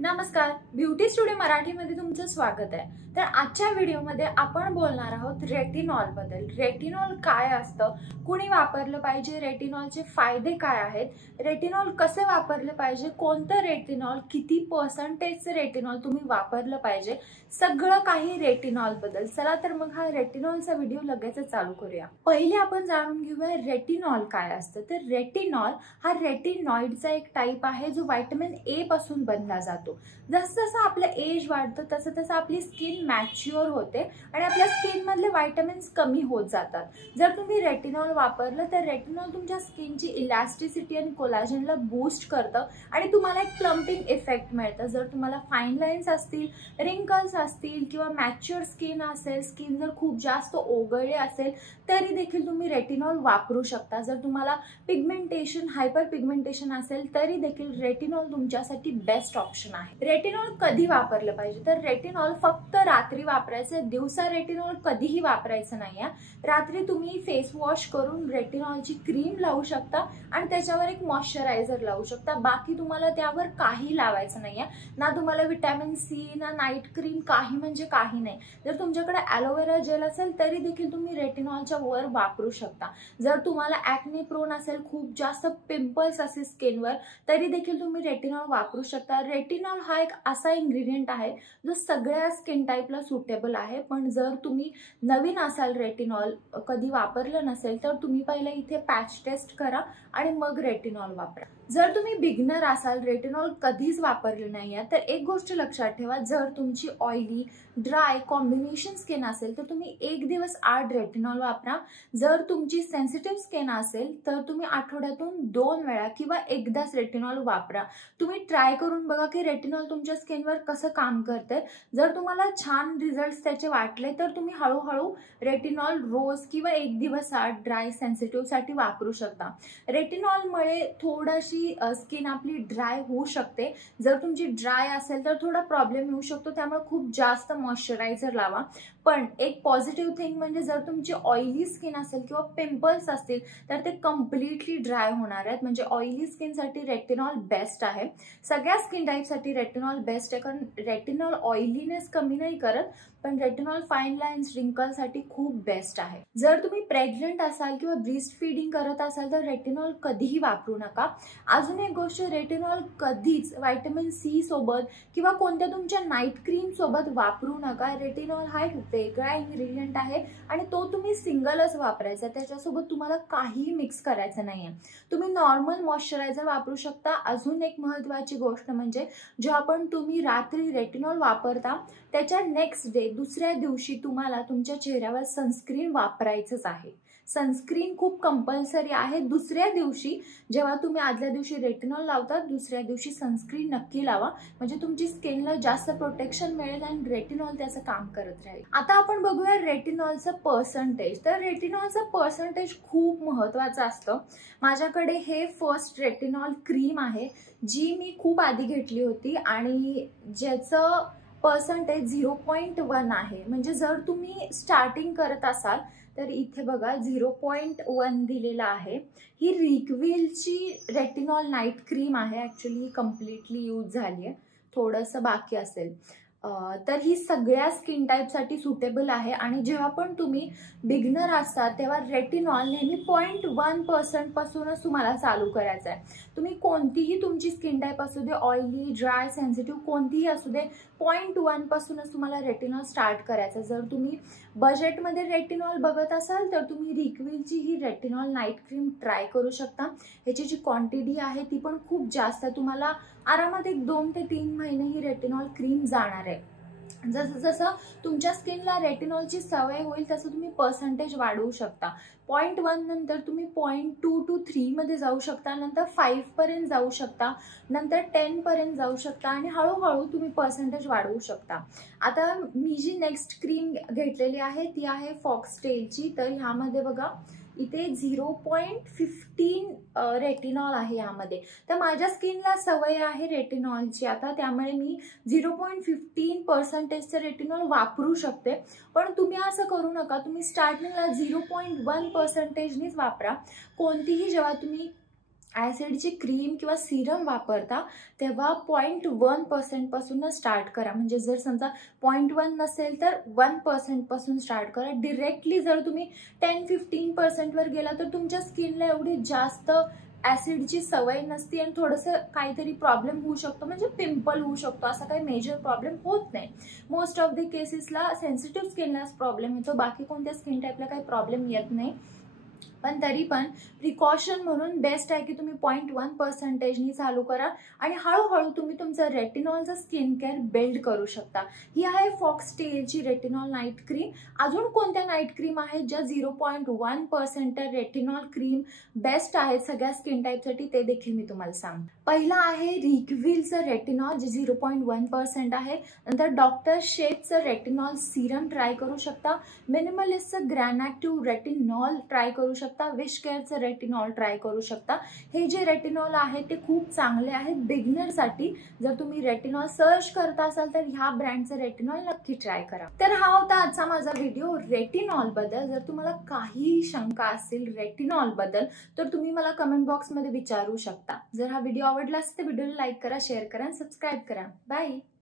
नमस्कार, beauty studio मराठीमध्ये तुमचं स्वागत आहे। तर आजच्या व्हिडिओमध्ये आपण बोलणार आहोत रेटिनॉल बद्दल। रेटिनॉल काय असतं, कुणी वापरलं पाहिजे, रेटिनॉलचे फायदे काय आहेत, रेटिनॉल कसे वापरले पाहिजे, कोणतं रेटिनॉल, किती पर्सेंटेजचं रेटिनॉल तुम्ही वापरलं पाहिजे, सगळं काही रेटिनॉल बद्दल। चला तर मग हा रेटिनॉलचा व्हिडिओ लगेच चालू करूया। पहिले आपण जाणून घेऊया रेटिनॉल काय असतं। तर रेटिनॉल हा रेटिनॉइडचा एक टाइप आहे जो व्हिटॅमिन ए पासून बनला जातो। जसं जसं आपलं एज वाढतं तसं तसं आपली स्किन मॅच्युअर होते आणि आपल्या स्किन मधले व्हिटॅमिन्स कमी होत जातात। जर तुम्ही रेटिनॉल वापरलं तर रेटिनॉल तुमच्या स्किनची इलास्टिसिटी आणि कोलॅजनला बूस्ट करतं आणि तुम्हाला एक प्लम्पिंग इफेक्ट मिळतं। जर तुम्हाला फाईन लाईन्स असतील, रिंकल्स असतील किंवा मॅच्युअर स्किन असेल, स्किन जर खूप जास्त ओगळले असेल तरी देखील तुम्ही रेटिनॉल वापरू शकता। जर तुम्हाला पिगमेंटेशन, हायपर पिगमेंटेशन असेल तरी देखील रेटिनॉल तुमच्यासाठी बेस्ट ऑप्शन आहे। रेटिनॉल कधी वापरलं पाहिजे, तर रेटिनॉल फक्त रात्री वापरायचं, दिवसा रेटिनॉल कधीही वापरायचं नाहीये। रात्री तुम्ही फेस वॉश करून रेटिनॉलची क्रीम लावू शकता आणि त्याच्यावर एक मॉइश्चरायझर लावू शकता। बाकी तुम्हाला त्यावर काही लावायचं नाहीये, ना तुम्हाला विटॅमिन सी, ना नाईट क्रीम, काही म्हणजे काही नाही। जर तुमच्याकडे ॲलोवेरा जेल असेल तरी देखील तुम्ही रेटिनॉलच्या वर वापरू शकता। जर तुम्हाला ॲक्ने प्रोन असेल, खूप जास्त पिंपल्स असेल स्किनवर, तरी देखील तुम्ही रेटिनॉल वापरू शकता। रेटिनॉल हा एक असा इंग्रेडियंट आहे जो सगळ्या स्किन टाईपला सुटेबल आहे। पण जर तुम्ही नवीन असाल, रेटिनॉल कधी वापरलं नसेल, तर तुम्ही पहिले इथे पॅच टेस्ट करा आणि मग रेटिनॉल वापरा। जर तुम्ही बिगनर असाल, रेटिनॉल कधीच वापरलं नाहीये, तर एक गोष्ट लक्षात ठेवा, जर तुमची ऑइली, ड्राय कॉम्बिनेशन स्किन असेल तर तुम्ही एक दिवस आड रेटिनॉल वापरा। जर तुमची सेन्सिटिव्ह स्किन असेल तर तुम्ही आठवड्यातून 2 वेळा किंवा एकदाच रेटिनॉल वापरा। तुम्ही ट्राय करून बघा की रेटिनॉल तुमच्या स्किनवर कसं काम करते। जर तुम्हाला छान रिझल्ट्स त्याचे वाटले तर तुम्ही हळूहळू रेटिनॉल रोज किंवा एक दिवस आड ड्राय सेन्सिटिव्ह साठी वापरू शकता। रेटिनॉलमुळे थोडीशी स्किन आपली ड्राय होऊ शकते। जर तुमची ड्राय असेल तर थोडा प्रॉब्लेम येऊ शकतो, त्यामुळे खूप जास्त मॉइश्चरायझर लावा। पण एक पॉझिटिव्ह थिंग म्हणजे जर तुमची ऑइली स्किन असेल किंवा पिंपल्स असतील तर ते कम्प्लिटली ड्राय होणार आहेत। म्हणजे ऑइली स्किनसाठी रेटिनॉल बेस्ट आहे, सगळ्या स्किन टाईपसाठी रेटिनॉल बेस्ट आहे, कारण रेटिनॉल ऑइलीनेस कमी नाही करत, पण रेटिनॉल फाईन लाईन्स, रिंकलसाठी खूप बेस्ट आहे। जर तुम्ही प्रेग्नंट असाल किंवा ब्रेस्ट फीडिंग करत असाल तर रेटिनॉल कधीही वापरू नका। अजून एक गोष्ट, रेटिनॉल कधीच व्हिटॅमिन सी सोबत किंवा कोणत्या तुमच्या नाईट क्रीम सोबत वापरू नका। रेटिनॉल हा एक वेगळा इंग्रेडियंट आहे आणि तो तुम्ही सिंगलच वापरायचा, त्याच्यासोबत तुम्हाला काहीही मिक्स करायचं नाहीये। तुम्ही नॉर्मल मॉइश्चरायझर वापरू शकता। अजून एक महत्त्वाची गोष्ट म्हणजे जेव्हा पण तुम्ही रात्री रेटिनॉल वापरता त्याच्या नेक्स्ट डे, दुसऱ्या दिवशी तुम्हाला तुमच्या चेहऱ्यावर सनस्क्रीन वापरायचंच आहे। सनस्क्रीन खूप कंपल्सरी आहे। दुसऱ्या दिवशी जेव्हा तुम्ही आदल्या दिवशी रेटिनॉल लावता, दुसऱ्या दिवशी सनस्क्रीन नक्की लावा, म्हणजे तुमची स्किनला जास्त प्रोटेक्शन मिळेल आणि रेटिनॉल त्याचं काम करत राहील। आता आपण बघूया रेटिनॉलचं पर्सेंटेज। तर रेटिनॉलचं पर्सेंटेज खूप महत्त्वाचं असतं। माझ्याकडे हे फर्स्ट रेटिनॉल क्रीम आहे जी मी खूप आधी घेतली होती आणि ज्याचं पर्सेंटेज 0.1 आहे। म्हणजे जर तुम्ही स्टार्टिंग करत असाल तर इथे बघा 0.1 दिलेला आहे। ही रिकविलची रेटिनॉल नाईट क्रीम आहे। ॲक्च्युली ही कम्प्लिटली यूज झाली आहे, थोडंसं बाकी असेल। तर ही सगळ्या स्किन टाईपसाठी सुटेबल आहे आणि जेव्हा पण तुम्ही बिगनर असतात तेव्हा रेटिनॉल नेहमी 0.1% पासूनच तुम्हाला चालू करायचं आहे। तुम्ही कोणतीही तुमची स्किन टाईप असू दे, ऑइली, ड्राय, सेन्सिटिव्ह कोणतीही असू दे, 0.1 पासूनच तुम्हाला रेटिनॉल स्टार्ट करायचं। जर तुम्ही बजेटमध्ये रेटिनॉल बघत असाल तर तुम्ही रिकविलची ही रेटिनॉल नाईट क्रीम ट्राय करू शकता। ह्याची जी क्वांटिटी आहे ती पण खूप जास्त आहे, तुम्हाला आरामात एक 2 ते 3 महिने ही रेटिनॉल क्रीम जाणार आहे। जसं जसं तुमच्या स्किनला रेटिनॉलची सवय होईल तसं तुम्ही पर्सेंटेज वाढवू शकता। 0.1 नंतर तुम्ही 0.2 to 3 मध्ये जाऊ शकता, नंतर 5 पर्यंत जाऊ शकता, नंतर 10 पर्यंत जाऊ शकता आणि हळूहळू तुम्ही पर्सेंटेज वाढवू शकता। आता मी जी नेक्स्ट क्रीम घेतलेली आहे ती आहे फॉक्सटेलची। तर ह्यामध्ये बघा इथे 0.15 रेटिनॉल आहे यामध्ये। तर माझ्या स्किनला सवय आहे रेटिनॉलची आता, त्यामुळे मी 0.15%चं रेटिनॉल वापरू शकते। पण तुम्ही असं करू नका, तुम्ही स्टार्टिंगला 0.1%नीच वापरा। कोणतीही जेव्हा तुम्ही ॲसिडची क्रीम किंवा सिरम वापरता तेव्हा 0.1% पासून स्टार्ट करा. म्हणजे जर समजा 0.1 नसेल तर 1% पासून स्टार्ट करा. डिरेक्टली जर तुम्ही 10-15% वर गेला तर तुमच्या स्किनला एवढी जास्त ॲसिडची सवय नसते आणि थोडंसं काहीतरी प्रॉब्लेम होऊ शकतो, म्हणजे पिंपल होऊ शकतो. असा काही मेजर प्रॉब्लेम होत नाही. मोस्ट ऑफ द केसेसला सेन्सिटिव्ह स्किनलाच प्रॉब्लेम येतो, बाकी कोणत्या स्किन टाईपला काही प्रॉब्लेम येत नाही. पण तरी पण प्रिकॉशन म्हणून बेस्ट आहे की तुम्ही 0.1%नी चालू करा आणि हळूहळू तुम्ही तुमचं रेटिनॉलचं स्किन केअर बिल्ड करू शकता. ही आहे फॉक्सटेलची रेटिनॉल नाईट क्रीम. अजून कोणत्या नाईट क्रीम आहेत ज्या 0.1% रेटिनॉल क्रीम बेस्ट आहेत सगळ्या स्किन टाईपसाठी, ते देखील मी तुम्हाला सांगते. पहिला आहे रिकव्हिलचं रेटिनॉल जे 0.1% आहे. नंतर डॉक्टर शेफचं रेटिनॉल सिरम ट्राय करू शकता. मिनिमलिस्टचं ग्रॅनॅक्टिव्ह रेटिनॉल ट्राय करू शकता. विश केअरचं रेटिनॉल ट्राय करू शकता. हे जे रेटिनॉल आहे ते खूप चांगले आहेत बिगिनरसाठी. जर तुम्ही रेटिनॉल सर्च करता असाल तर ह्या ब्रँडचं रेटिनॉल नक्की ट्राय करा. तर हा होता आजचा माझा व्हिडिओ रेटिनॉल बद्दल. जर तुम्हाला काही शंका असेल रेटिनॉल बद्दल तर तुम्ही मला कमेंट बॉक्समध्ये विचारू शकता. जर हा व्हिडिओ आवडला असेल तर व्हिडिओला लाईक करा, शेअर करा आणि सबस्क्राईब करा. बाय.